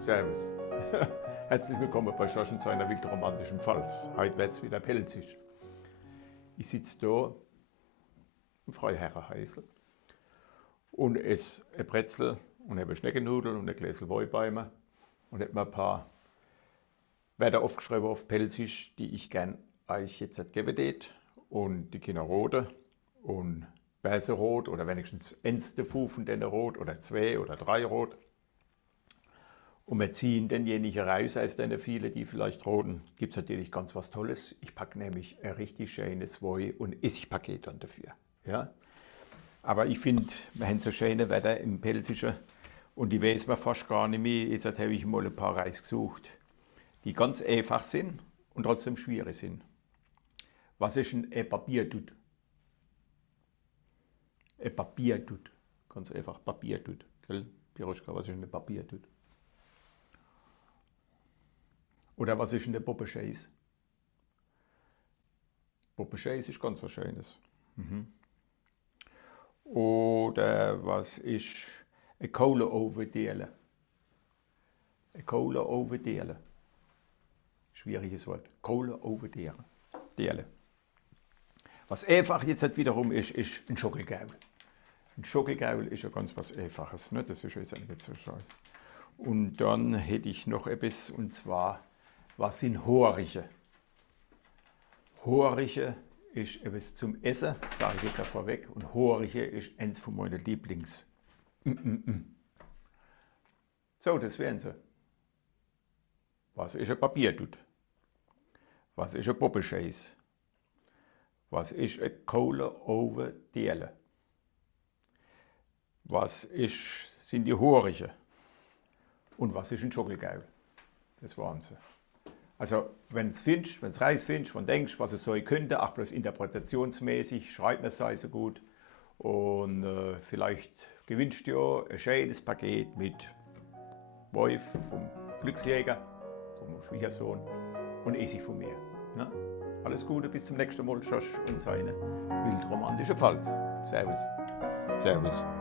Servus. Herzlich willkommen bei Schorsch zu einer wildromantischen Pfalz. Heute wird es wieder pelzig. Ich sitze hier im Freiherrenhäusl und esse ein Brezel und habe Schneckennudeln und ein Gläschen Wein bei mir und habe mir ein paar Wörter aufgeschrieben auf Pelzig, die ich gern euch jetzt geben tät. Und die Kinder rote und weiße rot oder wenigstens änste von denen rot oder 2 oder 3 rot. Und wir ziehen denjenigen raus aus den vielen, die vielleicht roten. Gibt es natürlich ganz was Tolles. Ich packe nämlich ein richtig schönes Wein- und Essigpaket dann dafür. Ja? Aber ich finde, wir haben so schöne Wetter im Pelzischen und die weiß man fast gar nicht mehr. Jetzt habe ich mal ein paar rausgesucht, die ganz einfach sind und trotzdem schwierig sind. Was ist ein Papiertut? Ein Papiertut. Ganz einfach, Papiertut. Gell? Piroschka, was ist ein Papiertut? Oder was ist eine Poppenscheiß? Poppenscheiß ist ganz was Schönes. Oder was ist ein Kohleofendiele? Ein Kohleofendiele. Schwieriges Wort. Kohleofendiele. Was einfach jetzt wiederum ist ein Schokogaul. Ein Schokogaul ist ja ganz was Einfaches. Ne? Das ist jetzt nicht so schade. Und dann hätte ich noch etwas, und zwar, was sind Horiche? Horiche ist etwas zum Essen, sage ich jetzt ja vorweg. Und Horiche ist eins von meinen Lieblings. So, das wären sie. Was ist ein Papiertut? Was ist ein Poppenscheiß? Was ist ein Kohleofendiele? Was sind die Horiche? Und was ist ein Schokogaul? Das waren sie. Also, wenn du rausfindest, wenn du denkst, was es sein könnte, auch bloß interpretationsmäßig, schreib mir es sei so gut. Und vielleicht gewinnst du ja ein schönes Paket mit Wolf vom Glücksjäger, vom Schwiegersohn und Essig von mir. Ne? Alles Gute, bis zum nächsten Mal, Schorsch und seine wildromantische Pfalz. Servus. Servus.